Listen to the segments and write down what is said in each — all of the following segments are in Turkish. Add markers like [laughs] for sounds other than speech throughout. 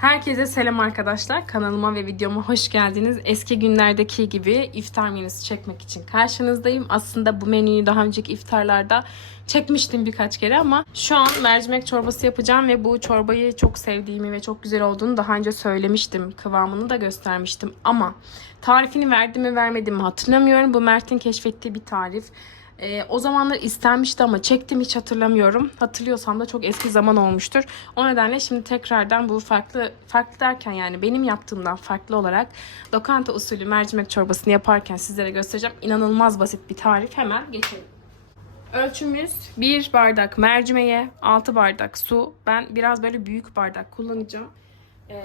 Herkese selam arkadaşlar. Kanalıma ve videoma hoş geldiniz. Eski günlerdeki gibi iftar menüsü çekmek için karşınızdayım. Aslında bu menüyü daha önceki iftarlarda çekmiştim birkaç kere ama şu an mercimek çorbası yapacağım ve bu çorbayı çok sevdiğimi ve çok güzel olduğunu daha önce söylemiştim. Kıvamını da göstermiştim ama tarifini verdim mi vermedim mi hatırlamıyorum. Bu Mert'in keşfettiği bir tarif. Ee, o zamanlar istenmişti ama çektim hiç hatırlamıyorum. Hatırlıyorsam da çok eski zaman olmuştur. O nedenle şimdi tekrardan bu farklı farklı derken yani benim yaptığımdan farklı olarak lokanta usulü mercimek çorbasını yaparken sizlere göstereceğim. İnanılmaz basit bir tarif. Hemen geçelim. Ölçümüz 1 bardak mercimeğe 6 bardak su. Ben biraz böyle büyük bardak kullanacağım. Ee,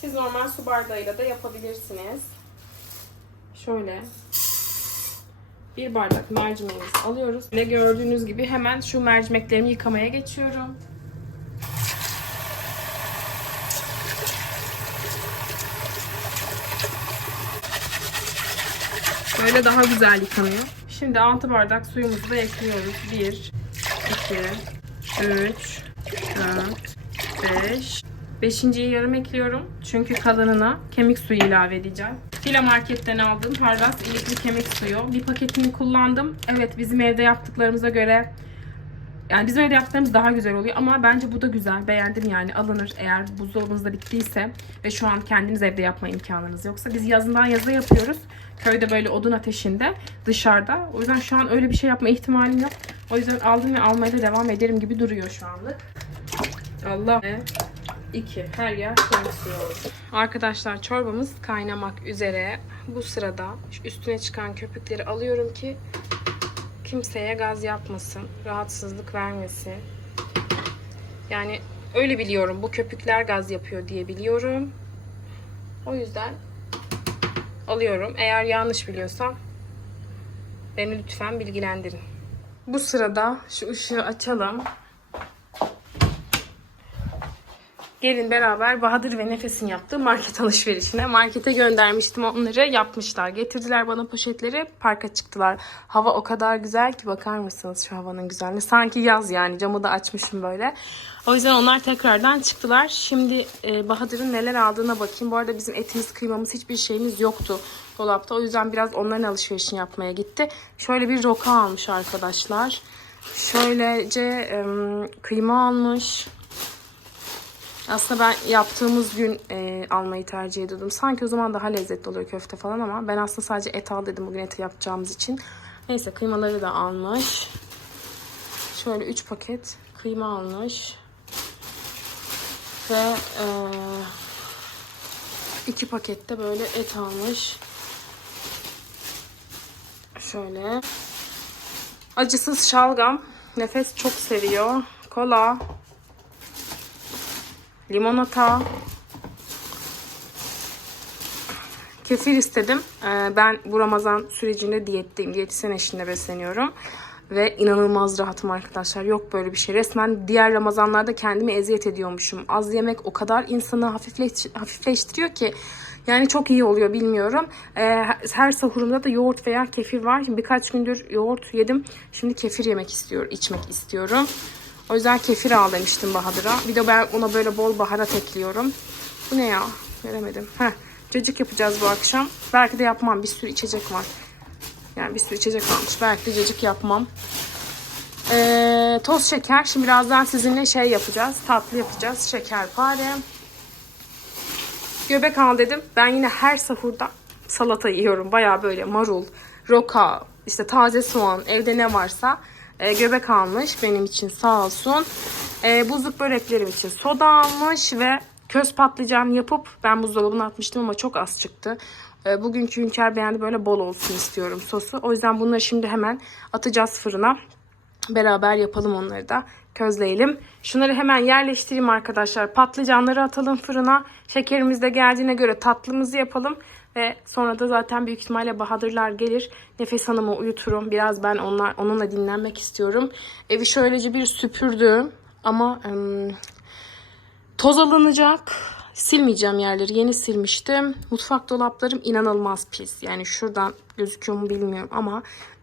siz normal su bardağıyla da yapabilirsiniz. Şöyle bir bardak mercimeğimizi alıyoruz. Ve gördüğünüz gibi hemen şu mercimeklerimi yıkamaya geçiyorum. Böyle daha güzel yıkanıyor. Şimdi 6 bardak suyumuzu da ekliyoruz. 1, 2, 3, 4, 5. Beşinciyi yarım ekliyorum. Çünkü kalanına kemik suyu ilave edeceğim. Fila marketten aldığım Harras ilikli kemik suyu. Bir paketini kullandım. Evet bizim evde yaptıklarımıza göre yani bizim evde yaptıklarımız daha güzel oluyor ama bence bu da güzel. Beğendim yani alınır eğer buzdolabınızda bittiyse ve şu an kendiniz evde yapma imkanınız yoksa. Biz yazından yaza yapıyoruz. Köyde böyle odun ateşinde dışarıda. O yüzden şu an öyle bir şey yapma ihtimalim yok. O yüzden aldım ve almaya da devam ederim gibi duruyor şu anlık. Allah. 2. Her yer oldu. Arkadaşlar çorbamız kaynamak üzere. Bu sırada üstüne çıkan köpükleri alıyorum ki kimseye gaz yapmasın, rahatsızlık vermesin. Yani öyle biliyorum. Bu köpükler gaz yapıyor diye biliyorum. O yüzden alıyorum. Eğer yanlış biliyorsam beni lütfen bilgilendirin. Bu sırada şu ışığı açalım. Gelin beraber Bahadır ve Nefes'in yaptığı market alışverişine. Markete göndermiştim onları. Yapmışlar. Getirdiler bana poşetleri. Parka çıktılar. Hava o kadar güzel ki bakar mısınız şu havanın güzelliğine. Sanki yaz yani. Camı da açmışım böyle. O yüzden onlar tekrardan çıktılar. Şimdi e, Bahadır'ın neler aldığına bakayım. Bu arada bizim etimiz, kıymamız hiçbir şeyimiz yoktu dolapta. O yüzden biraz onların alışverişini yapmaya gitti. Şöyle bir roka almış arkadaşlar. Şöylece e, kıyma almış. Aslında ben yaptığımız gün e, almayı tercih ediyordum. Sanki o zaman daha lezzetli oluyor köfte falan ama ben aslında sadece et al dedim bugün eti yapacağımız için. Neyse kıymaları da almış. Şöyle 3 paket kıyma almış. Ve e, 2 pakette böyle et almış. Şöyle. Acısız şalgam. Nefes çok seviyor. Kola. Limonata. Kefir istedim. Ee, ben bu Ramazan sürecinde diyetteyim. Diyetisyen eşliğinde besleniyorum. Ve inanılmaz rahatım arkadaşlar. Yok böyle bir şey. Resmen diğer Ramazanlarda kendimi eziyet ediyormuşum. Az yemek o kadar insanı hafifleş, hafifleştiriyor ki. Yani çok iyi oluyor bilmiyorum. Ee, her sahurumda da yoğurt veya kefir var. Birkaç gündür yoğurt yedim. Şimdi kefir yemek istiyorum, içmek istiyorum. O yüzden kefir al demiştim Bahadır'a. Bir de ben ona böyle bol baharat ekliyorum. Bu ne ya? Göremedim. Heh, cacık yapacağız bu akşam. Belki de yapmam. Bir sürü içecek var. Yani bir sürü içecek varmış. Belki de cacık yapmam. Ee, toz şeker. Şimdi birazdan sizinle şey yapacağız. Tatlı yapacağız. Şekerpare. Göbek al dedim. Ben yine her sahurda salata yiyorum. Baya böyle marul, roka, işte taze soğan, evde ne varsa e, göbek almış benim için sağ olsun. E, buzluk böreklerim için soda almış ve köz patlıcan yapıp ben buzdolabına atmıştım ama çok az çıktı. E, bugünkü hünkâr beğendi böyle bol olsun istiyorum sosu. O yüzden bunları şimdi hemen atacağız fırına. Beraber yapalım onları da közleyelim. Şunları hemen yerleştireyim arkadaşlar. Patlıcanları atalım fırına. Şekerimiz de geldiğine göre tatlımızı yapalım. Ve sonra da zaten büyük ihtimalle Bahadırlar gelir. Nefes Hanım'ı uyuturum. Biraz ben onlar, onunla dinlenmek istiyorum. Evi şöylece bir süpürdüm. Ama ım, toz alınacak. Silmeyeceğim yerleri. Yeni silmiştim. Mutfak dolaplarım inanılmaz pis. Yani şuradan gözüküyor mu bilmiyorum ama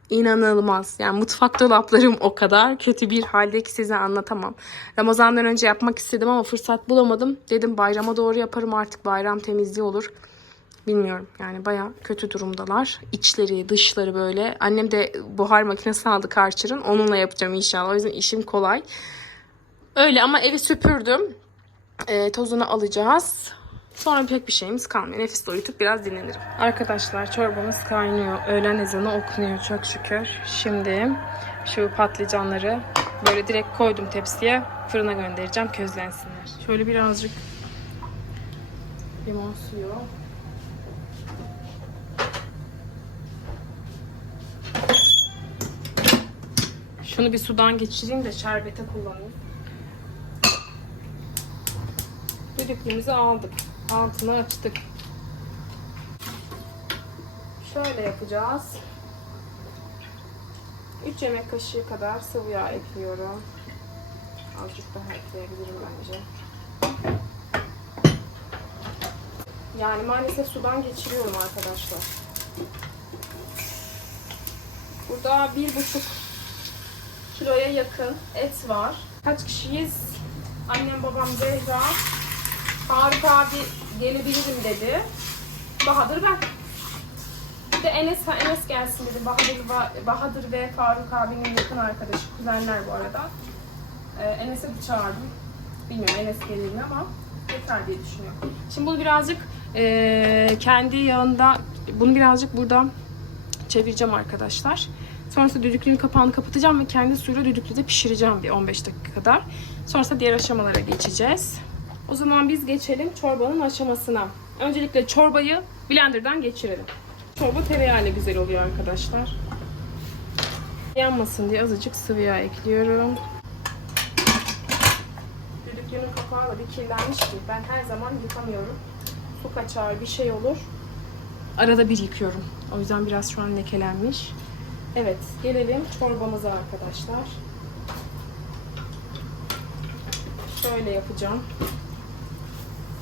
inanılmaz. Yani mutfak dolaplarım o kadar kötü bir halde ki size anlatamam. Ramazandan önce yapmak istedim ama fırsat bulamadım. Dedim bayrama doğru yaparım artık bayram temizliği olur. Bilmiyorum yani baya kötü durumdalar. İçleri, dışları böyle. Annem de buhar makinesi aldı Karcher'ın. Onunla yapacağım inşallah. O yüzden işim kolay. Öyle ama evi süpürdüm. Ee, tozunu alacağız. Sonra pek bir şeyimiz kalmıyor. Nefis uyutup biraz dinlenirim. Arkadaşlar çorbamız kaynıyor. Öğlen ezanı okunuyor çok şükür. Şimdi şu patlıcanları böyle direkt koydum tepsiye. Fırına göndereceğim közlensinler. Şöyle birazcık limon suyu. Şunu bir sudan geçireyim de şerbete kullanayım. Düdüklümüzü aldık. Altını açtık. Şöyle yapacağız. 3 yemek kaşığı kadar sıvı yağ ekliyorum. Azıcık daha ekleyebilirim bence. Yani maalesef sudan geçiriyorum arkadaşlar. Burada bir buçuk kiloya yakın et var. Kaç kişiyiz? Annem, babam, Zehra. Faruk abi gelebilirim dedi. Bahadır ben. Bir de Enes, Enes gelsin dedi. Bahadır, Bahadır ve Faruk abinin yakın arkadaşı. Kuzenler bu arada. Ee, Enes'i de çağırdım. Bilmiyorum Enes gelir mi ama yeter diye düşünüyorum. Şimdi bunu birazcık ee, kendi yağında, bunu birazcık buradan çevireceğim arkadaşlar. Sonrasında düdüklünün kapağını kapatacağım ve kendi suyuyla düdüklüde pişireceğim bir 15 dakika kadar. Sonrasında diğer aşamalara geçeceğiz. O zaman biz geçelim çorbanın aşamasına. Öncelikle çorbayı blenderdan geçirelim. Çorba tereyağıyla güzel oluyor arkadaşlar. Yanmasın diye azıcık sıvı yağ ekliyorum. Düdüklünün kapağı da bir kirlenmiş ki ben her zaman yıkamıyorum. Su kaçar bir şey olur. Arada bir yıkıyorum. O yüzden biraz şu an lekelenmiş. Evet, gelelim çorbamıza arkadaşlar. Şöyle yapacağım.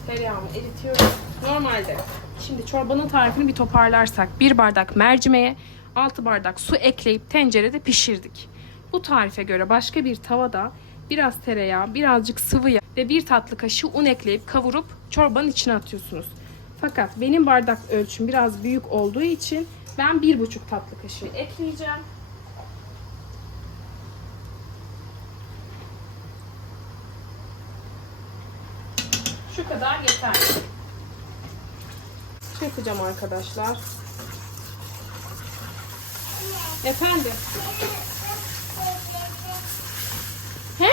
Tereyağımı eritiyorum. Normalde şimdi çorbanın tarifini bir toparlarsak bir bardak mercimeğe 6 bardak su ekleyip tencerede pişirdik. Bu tarife göre başka bir tavada biraz tereyağı, birazcık sıvı yağ ve bir tatlı kaşığı un ekleyip kavurup çorbanın içine atıyorsunuz. Fakat benim bardak ölçüm biraz büyük olduğu için ben bir buçuk tatlı kaşığı ekleyeceğim. Şu kadar yeter. Şey yapacağım arkadaşlar. Efendim? He?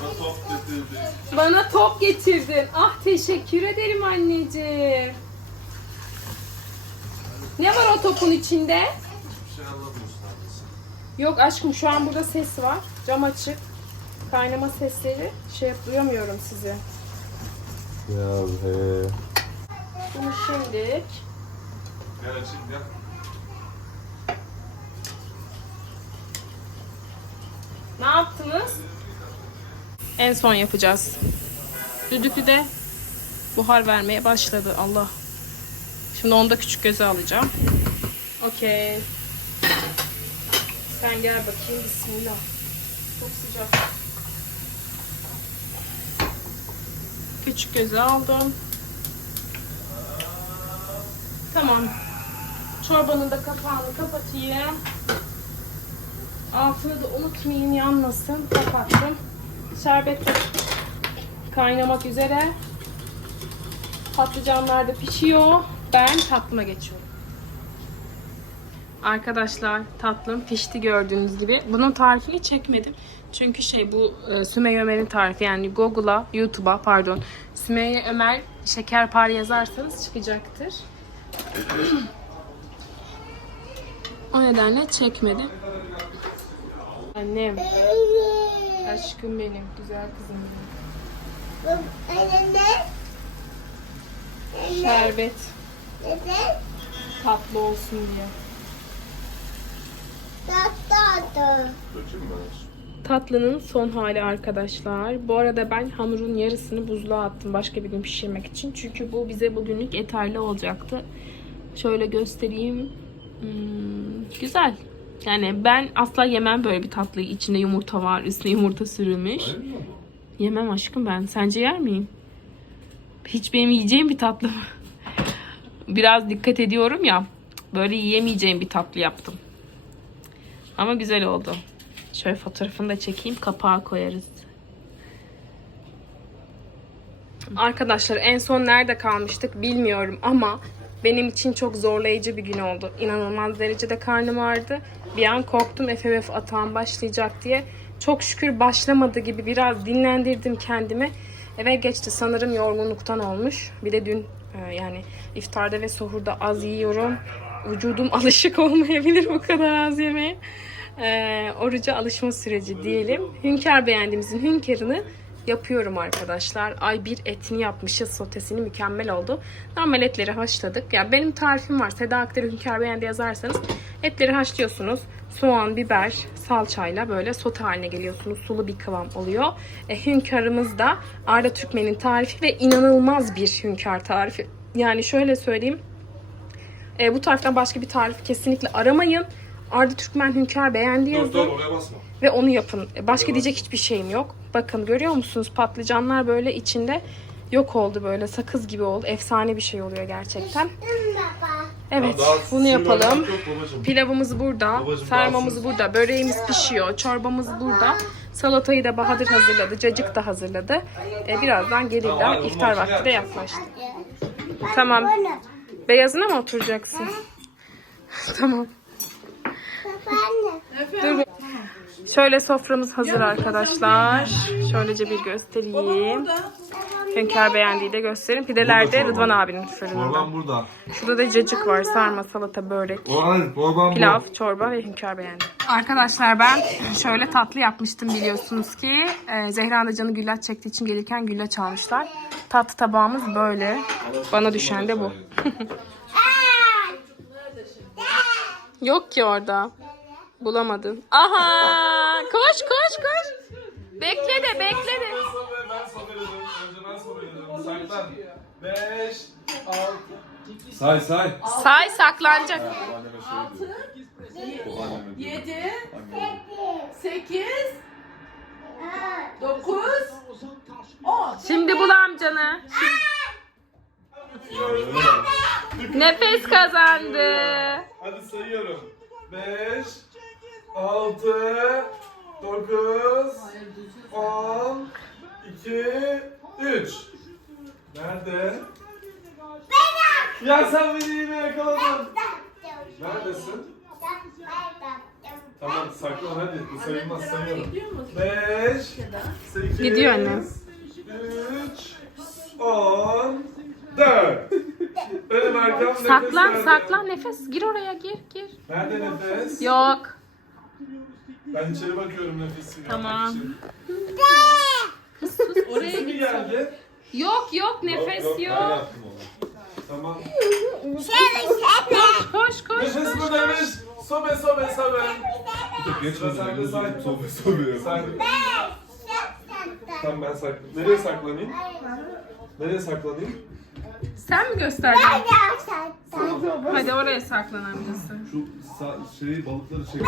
Bana top getirdi. Bana top getirdin. Ah teşekkür ederim anneciğim. Ne var o topun içinde? Hiçbir şey anlamıyorsun neredeyse. Yok aşkım şu an burada ses var. Cam açık. Kaynama sesleri. Şey yap- duyamıyorum sizi. Ya he. Bunu şimdilik Gel açayım gel. ne yaptınız? En son yapacağız. Düdüklü de buhar vermeye başladı. Allah. Şimdi onu da küçük göze alacağım. Okey. Sen gel bakayım. Bismillah. Çok sıcak. Küçük göze aldım. Tamam. Çorbanın da kapağını kapatayım. Altını da unutmayayım yanmasın. Kapattım. Şerbet kaynamak üzere. Patlıcanlar da pişiyor. Ben tatlıma geçiyorum. Arkadaşlar tatlım pişti gördüğünüz gibi. Bunun tarifini çekmedim. Çünkü şey bu e, Sümeyye Ömer'in tarifi yani Google'a, YouTube'a pardon. Sümeyye Ömer şekerpare yazarsanız çıkacaktır. [clears throat] o nedenle çekmedim. Annem. Aşkım benim, güzel kızım benim. Şerbet neden? tatlı olsun diye. Tatlı. Tatlının son hali arkadaşlar. Bu arada ben hamurun yarısını buzluğa attım başka bir gün pişirmek için. Çünkü bu bize bugünlük yeterli olacaktı. Şöyle göstereyim. Hmm, güzel. Yani ben asla yemem böyle bir tatlıyı. İçinde yumurta var, üstüne yumurta sürülmüş. Yemem aşkım ben. Sence yer miyim? Hiç benim yiyeceğim bir tatlı mı? Biraz dikkat ediyorum ya. Böyle yiyemeyeceğim bir tatlı yaptım. Ama güzel oldu. Şöyle fotoğrafını da çekeyim. Kapağa koyarız. Arkadaşlar en son nerede kalmıştık bilmiyorum ama benim için çok zorlayıcı bir gün oldu. İnanılmaz derecede karnım ağrıdı. Bir an korktum FMF atağım başlayacak diye. Çok şükür başlamadı gibi biraz dinlendirdim kendimi. Eve geçti sanırım yorgunluktan olmuş. Bir de dün e, yani iftarda ve suhurda az yiyorum. Vücudum [laughs] alışık olmayabilir bu kadar az yemeğe. E, oruca alışma süreci diyelim. Hünkar beğendiğimizin hünkârını yapıyorum arkadaşlar. Ay bir etini yapmışız. Sotesini mükemmel oldu. Normal etleri haşladık. Yani benim tarifim var. Seda Akdere Hünkar Beğendi yazarsanız etleri haşlıyorsunuz. Soğan, biber, salçayla böyle sote haline geliyorsunuz. Sulu bir kıvam oluyor. E, hünkarımız da Arda Türkmen'in tarifi ve inanılmaz bir hünkar tarifi. Yani şöyle söyleyeyim. E, bu tariften başka bir tarif kesinlikle aramayın. Arda Türkmen Hünkar Beğendi Dur yazın dur oraya basma. ve onu yapın. Başka diyecek hiçbir şeyim yok. Bakın görüyor musunuz patlıcanlar böyle içinde yok oldu böyle sakız gibi oldu. Efsane bir şey oluyor gerçekten. Evet Daha bunu yapalım. Pilavımız burada, Babacım, sarmamız burada, böreğimiz pişiyor, çorbamız burada. Salatayı da Bahadır hazırladı, cacık da hazırladı. E, birazdan gelirler. İftar vakti de yaklaştı. Tamam. Beyazına mı oturacaksın? [laughs] tamam. Dur bir- Şöyle soframız hazır arkadaşlar. Şöylece bir göstereyim. Hünkar beğendiği de göstereyim. Pideler de. Rıdvan abinin fırınında. Çorbam burada. Şurada da cacık var. Sarma, salata, börek. Orhan çorbam Pilav, çorba ve hünkâr beğendi. Arkadaşlar ben şöyle tatlı yapmıştım biliyorsunuz ki. Ee, Zehra da canı güllaç çektiği için gelirken güllaç almışlar. Tatlı tabağımız böyle. Bana düşen de bu. [laughs] Yok ki orada. Bulamadın. Aha! Koş koş koş. Bekle de bekle de. Ben sobeledim. Önce ben sobeledim. Saklan. 5, 6. Say say. Say saklanacak. Babaanneme şey diyor. Babaanneme diyor. 7 8 9 10 Şimdi bul amcanı. Nefes kazandı. Hadi sayıyorum. 5, 6, 9, 10, 2, 3. Nerede? Ya sen beni yine yakaladın. Neredesin? Tamam saklan hadi. Bu sayılmaz sayıyorum. 5, 8, Gidiyor annem. 3, 10, 4. Benim arkam nefes Saklan nerede? saklan nefes. Gir oraya gir gir. Nerede nefes? Yok. Ben içeri bakıyorum nefesi. Tamam. Oraya mi geldi? Yok yok nefes ben yok. yaptım onu. Tamam. Koş koş Nefes koş. buradaymış. Sobe sobe sobe. Geç Sıra sende say. sobe sobe. Say. Tamam ben saklan. Nereye saklanayım? Nereye saklanayım? Sen mi gösterdin? Hadi oraya saklan amcası. Şu sa- şeyi balıkları çekseydik.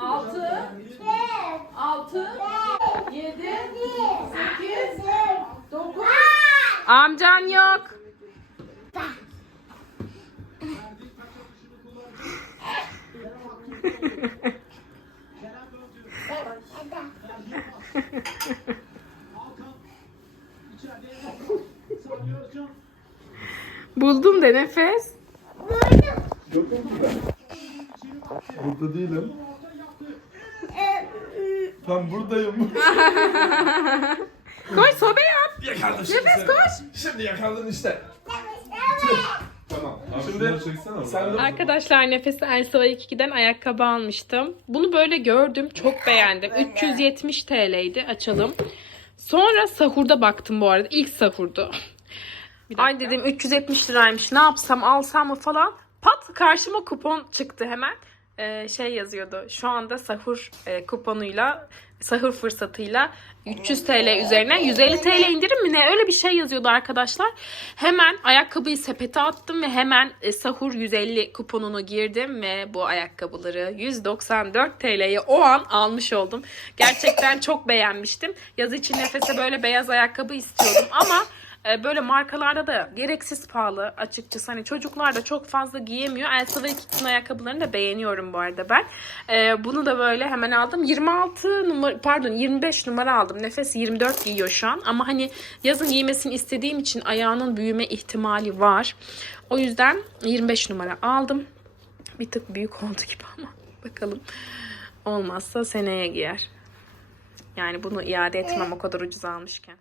6 6 7 8 9 Amcan yok. Buldum de nefes. Yok mu burada? Burada değilim. Tam buradayım. [laughs] Koş sobe yap. Yakaldın şimdi Nefes seni. koş. Şimdi yakaldın işte. Tamam. Abi Şimdi şunları çeksene oradan. sen de Arkadaşlar Nefes'e Elsa 2'den ayakkabı almıştım. Bunu böyle gördüm. Çok beğendim. 370 TL'ydi. Açalım. Sonra sahurda baktım bu arada. İlk sahurdu. Ay dedim 370 liraymış. Ne yapsam alsam mı falan. Pat karşıma kupon çıktı hemen. e, şey yazıyordu. Şu anda sahur e, kuponuyla sahur fırsatıyla 300 TL üzerine 150 TL indirim mi ne öyle bir şey yazıyordu arkadaşlar. Hemen ayakkabıyı sepete attım ve hemen e, sahur 150 kuponunu girdim ve bu ayakkabıları 194 TL'ye o an almış oldum. Gerçekten çok beğenmiştim. Yaz için nefese böyle beyaz ayakkabı istiyordum ama e, böyle markalarda da gereksiz pahalı açıkçası. Hani çocuklar da çok fazla giyemiyor. Elsa ve Kitty'nin ayakkabılarını da beğeniyorum bu arada ben. E, bunu da böyle hemen aldım. 26 numara pardon 25 numara aldım. Nefes 24 giyiyor şu an. Ama hani yazın giymesini istediğim için ayağının büyüme ihtimali var. O yüzden 25 numara aldım. Bir tık büyük oldu gibi ama [laughs] bakalım. Olmazsa seneye giyer. Yani bunu iade etmem o kadar ucuz almışken.